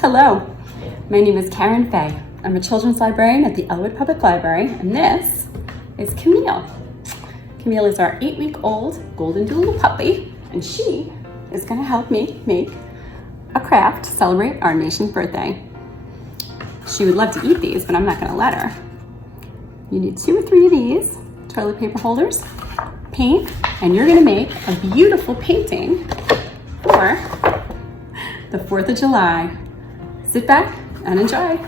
Hello, my name is Karin Fay. I'm a children's librarian at the Elwood Public Library, and this is Camille. Camille is our 8-week-old golden doodle puppy, and she is going to help me make a craft to celebrate our nation's birthday. She would love to eat these, but I'm not going to let her. You need 2 or 3 of these toilet paper holders, paint, and you're going to make a beautiful painting for the 4th of July. Sit back and enjoy.